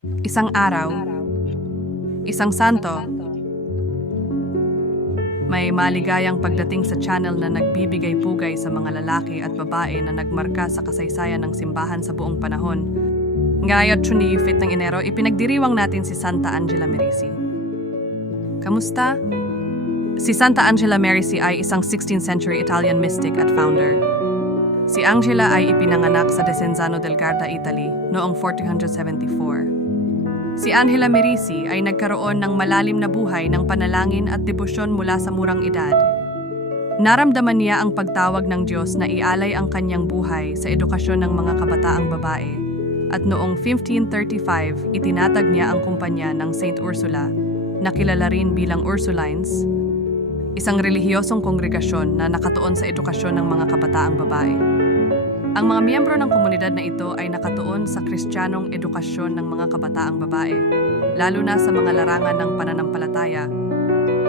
Isang araw, isang santo, may maligayang pagdating sa channel na nagbibigay pugay sa mga lalaki at babae na nagmarka sa kasaysayan ng simbahan sa buong panahon. Ngayon, Chuniyufit ng Enero, ipinagdiriwang natin si Santa Angela Merisi. Kamusta? Si Santa Angela Merisi ay isang 16th century Italian mystic at founder. Si Angela ay ipinanganak sa Desenzano del Garda, Italy noong 1474. Si Angela Merisi ay nagkaroon ng malalim na buhay ng panalangin at debosyon mula sa murang edad. Naramdaman niya ang pagtawag ng Diyos na ialay ang kanyang buhay sa edukasyon ng mga kabataang babae. At noong 1535, itinatag niya ang kumpanya ng St. Ursula, na kilala rin bilang Ursulines, isang relihiyosong kongregasyon na nakatuon sa edukasyon ng mga kabataang babae. Ang mga miyembro ng komunidad na ito ay nakatuon sa kristyanong edukasyon ng mga kabataang babae, lalo na sa mga larangan ng pananampalataya,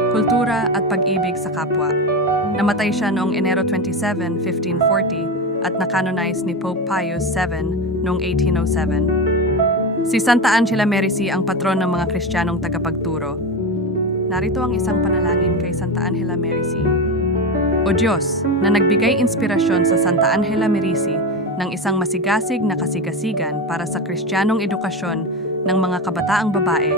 kultura at pag-ibig sa kapwa. Namatay siya noong Enero 27, 1540 at nakanonize ni Pope Pius VII noong 1807. Si Santa Angela Merisi ang patron ng mga kristyanong tagapagturo. Narito ang isang panalangin kay Santa Angela Merisi. O Diyos, na nagbigay inspirasyon sa Santa Angela Merisi ng isang masigasig na kasigasigan para sa kristyanong edukasyon ng mga kabataang babae,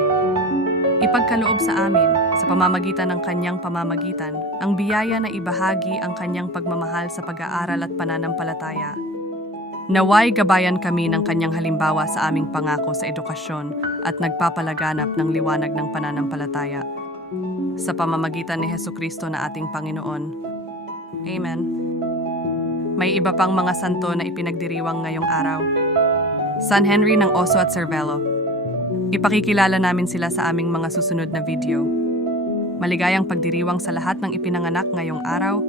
ipagkaloob sa amin, sa pamamagitan ng kanyang pamamagitan, ang biyaya na ibahagi ang kanyang pagmamahal sa pag-aaral at pananampalataya. Naway gabayan kami ng kanyang halimbawa sa aming pangako sa edukasyon at nagpapalaganap ng liwanag ng pananampalataya. Sa pamamagitan ni Heso Kristo na ating Panginoon. Amen. May iba pang mga santo na ipinagdiriwang ngayong araw. San Henry ng Oso at Cervelo. Ipakikilala namin sila sa aming mga susunod na video. Maligayang pagdiriwang sa lahat ng ipinanganak ngayong araw